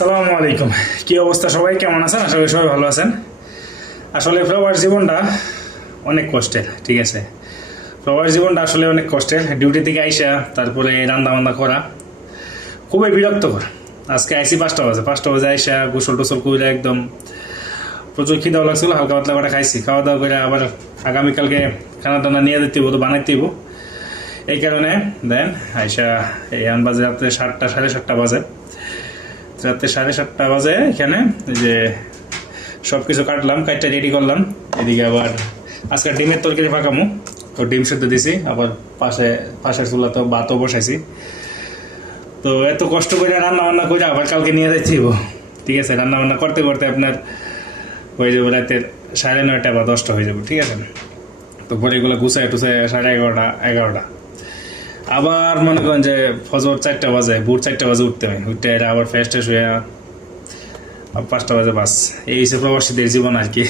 আসসালামু আলাইকুম। কি অবস্থা, সবাই কেমন আছেন? আশা করি সবাই ভালো আছেন। আসলে প্রবাস জীবনটা অনেক কষ্টের, ঠিক আছে? প্রবাস জীবনটা আসলে অনেক কষ্টের। ডিউটি থেকে আইসা তারপরে রান্না বান্না করা খুবই বিরক্তকর। আজকে আইসি 5টা বাজে আইসা গোসল টোসল করে একদম প্রচুর খিদাও লাগছিল, হালকা পাতলা করে খাইছি। খাওয়া দাওয়া করে আবার আগামীকালকে খানা টানা নিয়ে যেতে হইব, তো বানাইতে হইব। এই কারণে দেন আইসা এই বাজে রাত্রে 7টা 7:30 বাজে। রাত্রে 7:30 বাজে এখানে যে সব কিছু কাটলাম, কাটটা রেডি করলাম। এদিকে আবার আজকে ডিমের তরকারি পাকামো, তো ডিম সেদ্ধ দিছি। আবার পাশের চুলা তো ভাতও বসাইছি। তো এত কষ্ট করে রান্না বান্না করে আবার কালকে নিয়ে যাচ্ছি, ঠিক আছে? রান্না বান্না করতে করতে আপনার হয়ে যাবে রাতের 9:30 বা 10টা হয়ে যাবে, ঠিক আছে? তো পরে এগুলো গুছায় টুছায় 11:30 আবার মনে করেন যে ফজর 4টা বাজে, ভোর 4টা বাজে উঠতে হয়। উঠতে আবার ফ্রেশ ট্রেশ হয়ে 5টা বাজে বাস। এই হিসেবে প্রবাসীদের জীবন আর কি।